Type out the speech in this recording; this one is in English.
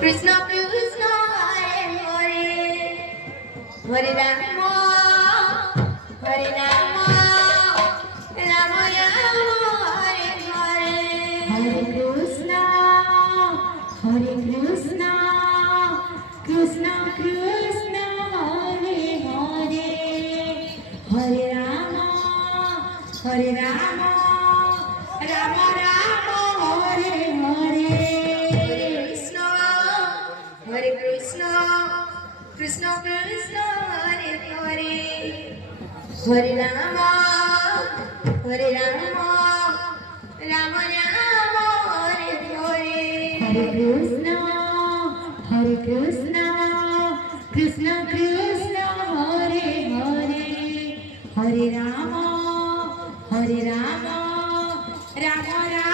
Krishna Krishna Hare Hare Hare Rama Hare Rama Rama Rama Hare Hare Hare Krishna Krishna Krishna Hare Hare Hare Rama Rama Rama Hare Hare Hare Krishna Krishna Krishna Hare Hare Hare Rama Rama Rama Hare Hare Hare Krishna Krishna Krishna Hare Hare Hare Rama Rama Rama Hare